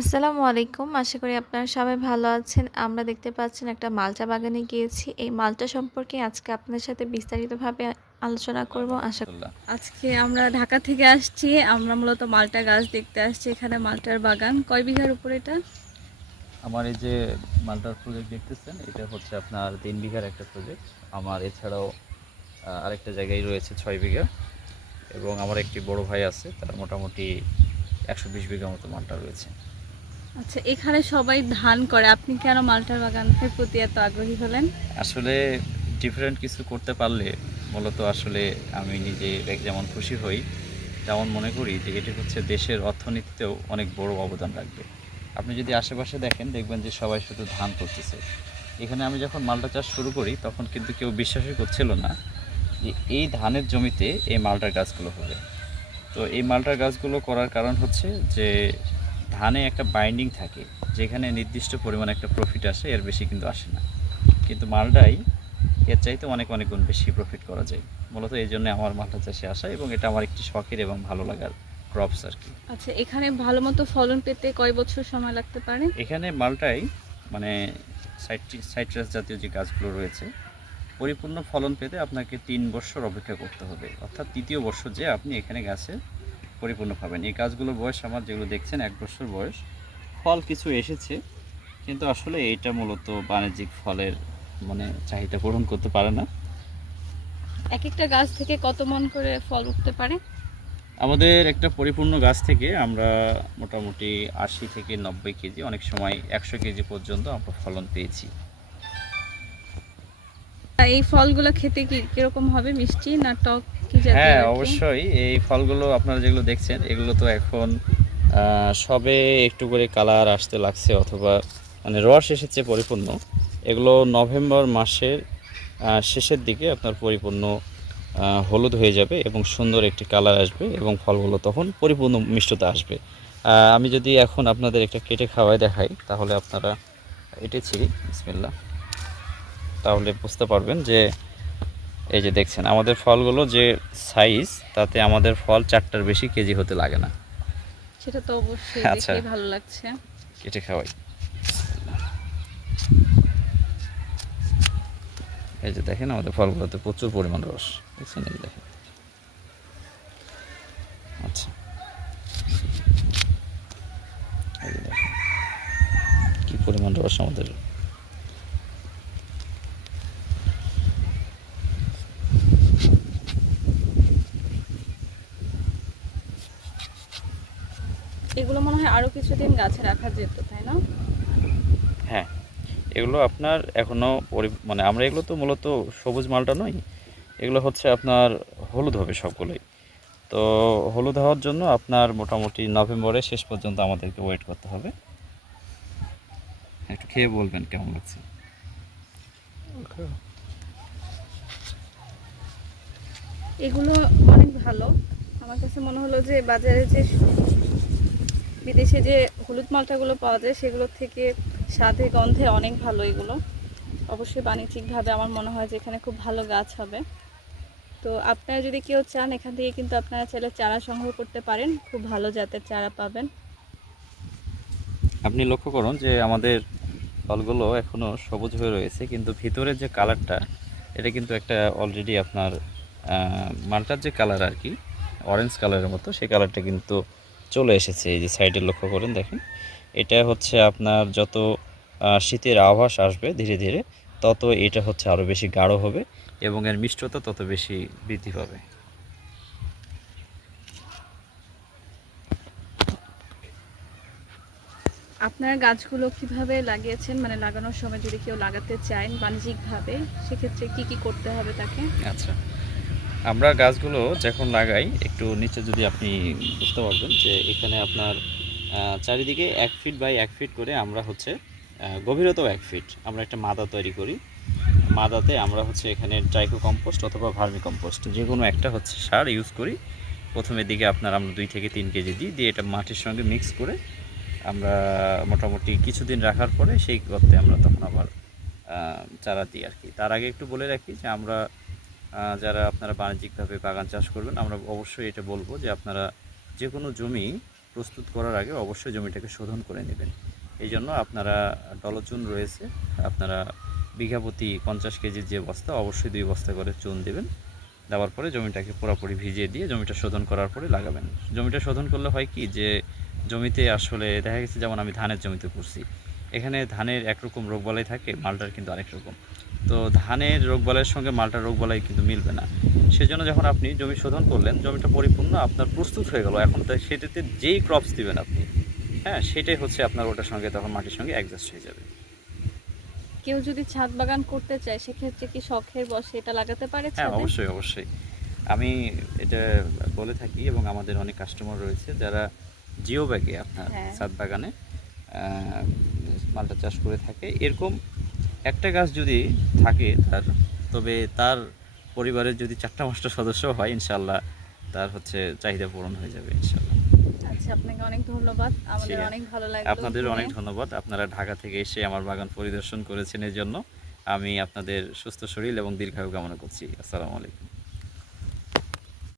আসসালামু আলাইকুম। আশা করি আপনারা সবাই ভালো আছেন। আমরা দেখতে পাচ্ছেন একটা মালটা বাগানে গিয়েছি। এই মালটা সম্পর্কে আজকে আপনাদের সাথে বিস্তারিতভাবে আলোচনা করব। আশা আজকে আমরা ঢাকা থেকে আসছি আমরা মূলত মালটা গাছ দেখতে আসছি এখানে মালটার বাগান কয় বিঘার উপর এটা আমার এই যে মালটার প্রজেক্ট দেখতেছেন এটা হচ্ছে আপনার তিন বিঘার একটা প্রজেক্ট আমার এছাড়াও আরেকটা জায়গায় রয়েছে ছয় বিঘা এবং আমার একটি বড় ভাই আছে তার মোটামুটি একশো বিশ বিঘা মতো মালটা রয়েছে আচ্ছা এখানে সবাই ধান করে। আপনি কেন মালটার বাগানের প্রতি এত আগ্রহী হলেন? আসলে ডিফারেন্ট কিছু করতে পারলে মূলত আসলে আমি নিজে যেমন খুশি হই, তেমন মনে করি যে এটি হচ্ছে দেশের অর্থনীতিতেও অনেক বড় অবদান রাখবে। আপনি যদি আশেপাশে দেখেন, দেখবেন যে সবাই শুধু ধান করতেছে। এখানে আমি যখন মালটা চাষ শুরু করি, তখন কিন্তু কেউ বিশ্বাসই করছিল না যে এই ধানের জমিতে এই মালটার গাছগুলো হবে। তো এই মালটার গাছগুলো করার কারণ হচ্ছে যে ধানে একটা বাইন্ডিং থাকে যেখানে নির্দিষ্ট পরিমাণে একটা প্রফিট আসে এর বেশি কিন্তু আসে না। কিন্তু মালটাই এর চাইতে অনেক অনেক গুণ বেশি প্রফিট করা যায়। মূলত এই জন্য আমার মালটা চাষে আসা এবং এটা আমার একটি শখের এবং ভালো লাগার ক্রপস আর কি। আচ্ছা এখানে ভালো মতো ফলন পেতে কয় বছর সময় লাগতে পারে? এখানে মালটাই মানে সাইট্রাস জাতীয় যে গাছগুলো রয়েছে পরিপূর্ণ ফলন পেতে আপনাকে তিন বছর অপেক্ষা করতে হবে। অর্থাৎ তৃতীয় বছর যে আপনি এখানে গাছে পরিপূর্ণ পাবেন। এই গাছগুলোর বয়স আমার যেগুলো দেখছেন এক বছর বয়স। ফল কিছু এসেছে কিন্তু আসলে এইটা মূলত বাণিজ্যিক ফলের মানে চাহিদা পূরণ করতে পারে না। এক একটা গাছ থেকে কত মন করে ফল উঠতে পারে? আমাদের একটা পরিপূর্ণ গাছ থেকে আমরা মোটামুটি আশি থেকে নব্বই কেজি অনেক সময় একশো কেজি পর্যন্ত আমরা ফলন পেয়েছি। এই ফলগুলো খেতে কি কীরকম হবে? মিষ্টি না টক কি জাতীয় হ্যাঁ অবশ্যই। এই ফলগুলো আপনারা যেগুলো দেখছেন এগুলো তো এখন সবে একটু করে কালার আসতে লাগছে অথবা মানে রস এসেছে পরিপূর্ণ। এগুলো নভেম্বর মাসের শেষের দিকে আপনার পরিপূর্ণ হলুদ হয়ে যাবে এবং সুন্দর একটি কালার আসবে এবং ফলগুলো তখন পরিপূর্ণ মিষ্টতা আসবে। আমি যদি এখন আপনাদের একটা কেটে খাওয়াই দেখাই তাহলে আপনারা এটেছি বিসমিল্লা তাহলে বুঝতে পারবেন যে এই যে দেখছেন আমাদের ফলগুলো যে সাইজ তাতে আমাদের ফল চারটার বেশি কেজি হতে লাগে না। সেটা তো অবশ্যই আচ্ছা। ভালো লাগছে। কেটে খাওয়াই। এই যে দেখেন আমাদের ফলগুলোতে প্রচুর পরিমাণ রস। দেখছেন এই দেখেন। আচ্ছা। কি পরিমাণ রস আমাদের এগুলো মনে হয় আরও কিছুদিন গাছে রাখা যেত তাই না? হ্যাঁ এগুলো আপনার এখনও মানে আমরা এগুলো তো মূলত সবুজ মালটা নই এগুলো হচ্ছে আপনার হলুদ হবে সবগুলোই। তো হলুদ হওয়ার জন্য আপনার মোটামুটি নভেম্বরের শেষ পর্যন্ত আমাদেরকে ওয়েট করতে হবে। একটু খেয়ে বলবেন কেমন লাগছে? এগুলো অনেক ভালো। আমার কাছে মনে হলো যে বাজারে যে বিদেশে যে হলুদ মালটাগুলো পাওয়া যায় সেগুলোর থেকে স্বাদে, গন্ধে অনেক ভালো এগুলো। অবশ্যই বাণিজ্যিকভাবে আমার মনে হয় যে এখানে খুব ভালো গাছ হবে। তো আপনারা যদি কেউ চান, এখান থেকে কিন্তু আপনারা চাইলে চারা সংগ্রহ করতে পারেন। খুব ভালো জাতের চারা পাবেন। আপনি লক্ষ্য করুন যে আমাদের ফলগুলো এখনও সবুজ হয়ে রয়েছে, কিন্তু ভিতরের যে কালারটা, এটা কিন্তু একটা অলরেডি আপনার মালটার যে কালার আর কি অরেঞ্জ কালারের মতো, সেই কালারটা কিন্তু চলে এসেছে এই যে সাইডে লক্ষ্য করেন দেখেন। এটা হচ্ছে আপনার যত শীতের আভাস আসবে ধীরে ধীরে তত এটা হচ্ছে আরও বেশি গাঢ় হবে এবং এর মিষ্টতা তত বেশি বৃদ্ধি পাবে। আপনার গাছগুলো কীভাবে লাগিয়েছেন? মানে লাগানোর সময় যদি কেউ লাগাতে চান বাণিজ্যিকভাবে সেক্ষেত্রে কি কি করতে হবে তাকে? আচ্ছা। আমরা গাছগুলো যখন লাগাই, একটু নিচে যদি আপনি বুঝতে পারবেন যে এখানে আপনার চারিদিকে এক ফিট বাই এক ফিট করে আমরা হচ্ছে গভীরতাও এক ফিট আমরা একটা মাদা তৈরি করি। মাদাতে আমরা হচ্ছে এখানে ট্রাইকো কম্পোস্ট অথবা ভার্মি কম্পোস্ট যে কোনো একটা হচ্ছে সার ইউজ করি। প্রথমের দিকে আপনার আমরা দুই থেকে তিন কেজি দিই, দিয়ে এটা মাটির সঙ্গে মিক্স করে আমরা মোটামুটি কিছুদিন রাখার পরে সেই গর্তে আমরা তখন আবার চারা দিই আর কি তার আগে একটু বলে রাখি যে আমরা যারা আপনারা বাণিজ্যিকভাবে বাগান চাষ করবেন, আমরা অবশ্যই এটা বলব যে আপনারা যে কোনো জমি প্রস্তুত করার আগে অবশ্যই জমিটাকে শোধন করে নেবেন। এই জন্য আপনারা ডলচুন রয়েছে, আপনারা বিঘা প্রতি পঞ্চাশ কেজির যে বস্তা, অবশ্যই দুই বস্তা করে চুন দেবেন। দেওয়ার পরে জমিটাকে পুরোপুরি ভিজিয়ে দিয়ে জমিটা শোধন করার পরে লাগাবেন। জমিটা শোধন করলে হয় কি যে, জমিতে আসলে দেখা গেছে যেমন আমি ধানের জমিতে করছি এখানে ধানের একরকম রোগবালাই থাকে, মালটার কিন্তু আরেক রকম। তো ধানের রোগবালাইয়ের সঙ্গে মালটার রোগবালাই কিন্তু মিলবে না। সেজন্য যখন আপনি জমি শোধন করলেন জমিটা পরিপূর্ণ আপনার প্রস্তুত হয়ে গেল। এখন তাই সেটাতে যেই ক্রপস দিবেন আপনি হ্যাঁ সেটাই হচ্ছে আপনার ওটার সঙ্গে তখন মাটির সঙ্গে অ্যাডজাস্ট হয়ে যাবে। কেউ যদি ছাদ বাগান করতে চায় সেক্ষেত্রে কি শখের বসে এটা লাগাতে পারে হ্যাঁ অবশ্যই অবশ্যই। আমি এটা বলে থাকি এবং আমাদের অনেক কাস্টমার রয়েছে যারা জিও ব্যাগে আপনার হ্যাঁ। ছাদ বাগানে মালটা চাষ করে থাকে। এরকম একটা গাছ যদি থাকে তার তবে তার পরিবারের যদি চারটা পাঁচটা সদস্য হয় ইনশাল্লাহ তার হচ্ছে চাহিদা পূরণ হয়ে যাবে ইনশাল্লাহ আচ্ছা আপনাকে অনেক ধন্যবাদ। আমাদের অনেক ভালো লাগল আপনাদের অনেক ধন্যবাদ। আপনারা ঢাকা থেকে এসে আমার বাগান পরিদর্শন করেছেন এর জন্য আমি আপনাদের সুস্থ শরীর এবং দীর্ঘায়ু কামনা করছি। আসসালামু আলাইকুম।